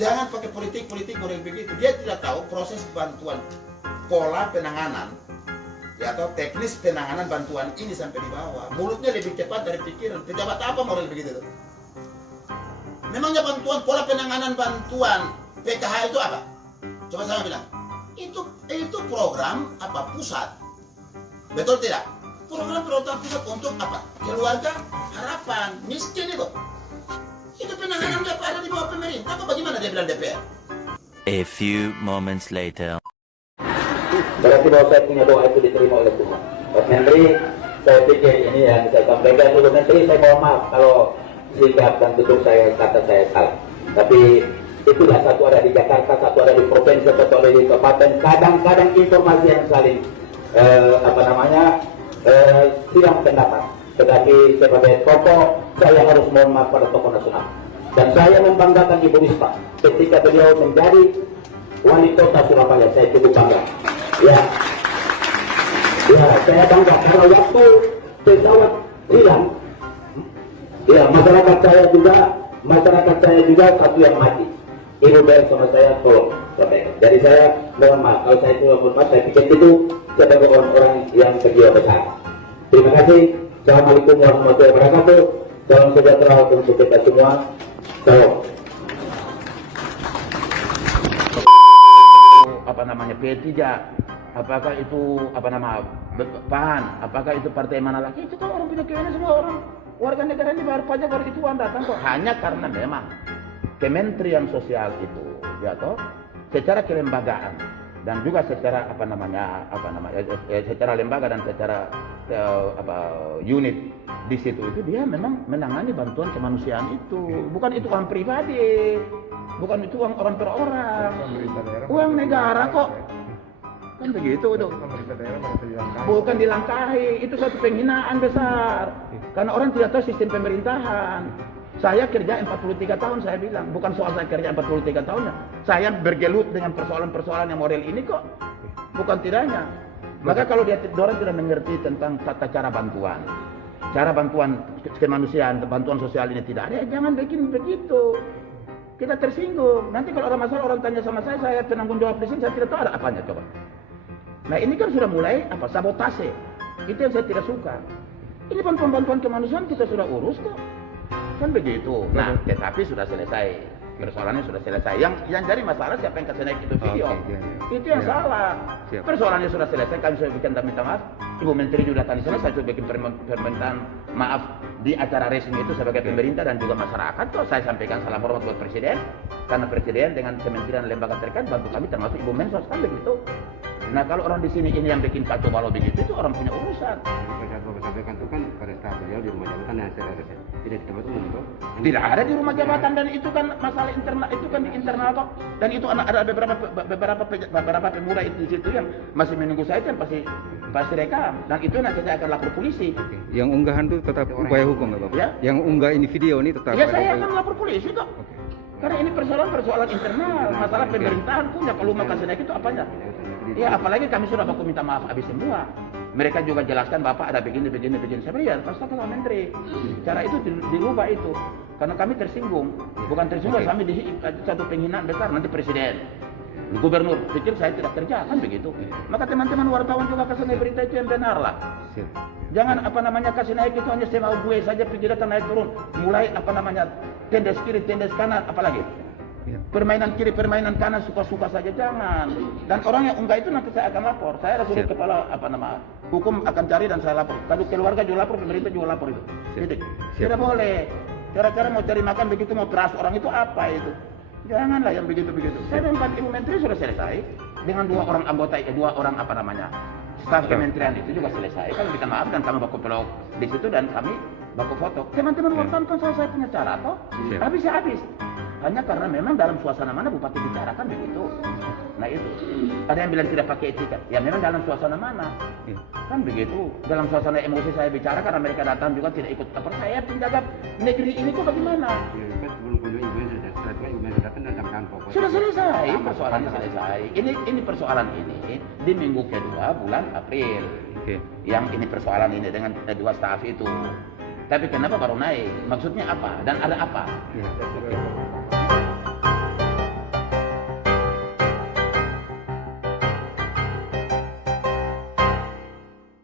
Jangan pakai politik model begitu. Dia tidak tahu proses bantuan, pola penanganan, ya atau teknis penanganan bantuan ini sampai di bawah. Mulutnya lebih cepat dari pikiran. Pejabat apa model begitu tuh? Memangnya bantuan, pola penanganan bantuan PKH itu apa? Coba saya bilang, itu program apa pusat, betul tidak? Program pusat untuk apa? Keluarga harapan miskin itu. Itu penanganan ada di bawah pemerintah. Apa bagaimana dia bilang DPR? A few moments later. Berarti bahwa saya punya doa itu diterima oleh Tuhan. Pak Menteri, saya pikir ini yang saya sampaikan dulu. Menteri, saya mohon maaf kalau sikap dan tutur saya, kata saya salah. Tapi itulah, satu ada di Jakarta, satu ada di provinsi, satu ada di kabupaten. Kadang-kadang informasi yang saling sidang pendapat. Tetapi sebagai tokoh, saya harus mohon maaf pada tokoh nasional. Dan saya membanggakan Ibu Risma ketika beliau menjadi wali kota Surabaya. Saya cukup bangga. Ya, saya bangga karena waktu pesawat hilang, ya masyarakat saya juga satu yang mati. Ibu Bel sama saya tolong sampaikan. Jadi saya mohon maaf kalau saya itu mohon maaf, saya pikir itu sebagai orang-orang yang berjiwa besar. Terima kasih. Assalamualaikum warahmatullahi wabarakatuh. Salam sejahtera untuk kita semua. Salam. P3, apakah itu PAN, apakah itu partai mana lagi, itu kan orang punya kewenangan, semua orang warga negara ini bayar pajak, baru itu datang kok. Hanya karena memang Kementerian Sosial itu, ya toh, secara kelembagaan dan juga secara secara lembaga dan secara unit di situ itu dia memang menangani bantuan kemanusiaan itu, bukan itu uang pribadi, bukan itu uang orang per orang, uang negara kok, kan begitu itu. Bukan dilangkahi, itu satu penghinaan besar, karena orang tidak tahu sistem pemerintahan. Saya kerja 43 tahun, saya bilang, bukan soal saya kerja 43 tahun, saya bergelut dengan persoalan-persoalan yang model ini kok, bukan tidaknya. Maka kalau orang tidak mengerti tentang tata cara bantuan kemanusiaan, bantuan sosial ini tidak ada, jangan bikin begitu. Kita tersinggung. Nanti kalau ada masalah orang tanya sama saya penanggung jawab di sini, saya tidak tahu ada apanya coba. Nah ini kan sudah mulai sabotase. Itu yang saya tidak suka. Ini bantuan-bantuan kemanusiaan kita sudah urus kok. Kan begitu. Nah, tetapi sudah selesai. Persoalannya sudah selesai. Yang jadi masalah siapa yang kasih naik itu video. Itu yang salah. Persoalannya sudah selesai. Kami sudah bikin minta maaf. Ibu Menteri juga tadi sana saya sudah bikin permintaan maaf di acara resmi itu sebagai pemerintah dan juga masyarakat. Kok saya sampaikan salam hormat buat Presiden. Karena Presiden dengan kementerian lembaga terkait bantu kami termasuk Ibu Mensos kan begitu. Nah kalau orang di sini ini yang bikin kacau balau begitu itu orang punya urusan. Bapak sampaikan itu kan pada saat beliau di rumah jabatan yang saya rasa tidak di tempat umum toh. Tidak ada di rumah jabatan dan itu kan masalah internal, itu kan di internal kok. Dan itu ada beberapa pemuda itu di situ yang masih menunggu saya kan pasti rekam dan itu nanti saya akan lapor polisi. Yang unggahan itu tetap upaya hukum nggak Bapak? Ya? Yang unggah ini video ini tetap. Ya saya akan lapor polisi kok. Karena ini persoalan internal, masalah pemerintahan punya kalau mau kasih naik itu apanya? Ya apalagi kami sudah baku minta maaf habis semua. Mereka juga jelaskan Bapak ada begini. Saya bilang ya pasti Pak Menteri. Cara itu dirubah itu. Karena kami tersinggung. Bukan tersinggung, kami di satu penghinaan besar nanti Presiden. Gubernur pikir saya tidak kerja kan begitu. Maka teman-teman wartawan juga kasih naik berita itu yang benar lah. Jangan kasih naik itu hanya semau gue saja pergi datang naik turun. Mulai tendes kiri, tendes kanan, apalagi permainan kiri, permainan kanan, suka-suka saja jangan. Dan orang yang unggah itu nanti saya akan lapor. Saya sudah kepala hukum akan cari dan saya lapor. Kalau keluarga juga lapor, pemerintah juga lapor itu. Tidak boleh. Cara-cara mau cari makan begitu, mau peras orang itu apa itu? Janganlah yang begitu-begitu. Saya dengan Ibu Menteri sudah selesai. Dengan dua orang anggota, staf kementerian itu juga selesai. Kalau kita maaf dan kami baku peluk di situ dan kami baku foto. Teman-teman wartawan kan saya punya cara toh. Habis ya habis. Hanya karena memang dalam suasana mana Bupati bicara kan begitu. Nah itu. Ada yang bilang tidak pakai etika. Ya memang dalam suasana mana. Kan begitu. Dalam suasana emosi saya bicara karena mereka datang juga tidak ikut. Tapi saya penjaga negeri ini kok bagaimana? Sudah selesai. Persoalannya selesai. Ini persoalan ini di minggu kedua bulan April. Yang ini persoalan ini dengan dua staf itu. Tapi kenapa baru naik? Maksudnya apa? Dan ada apa?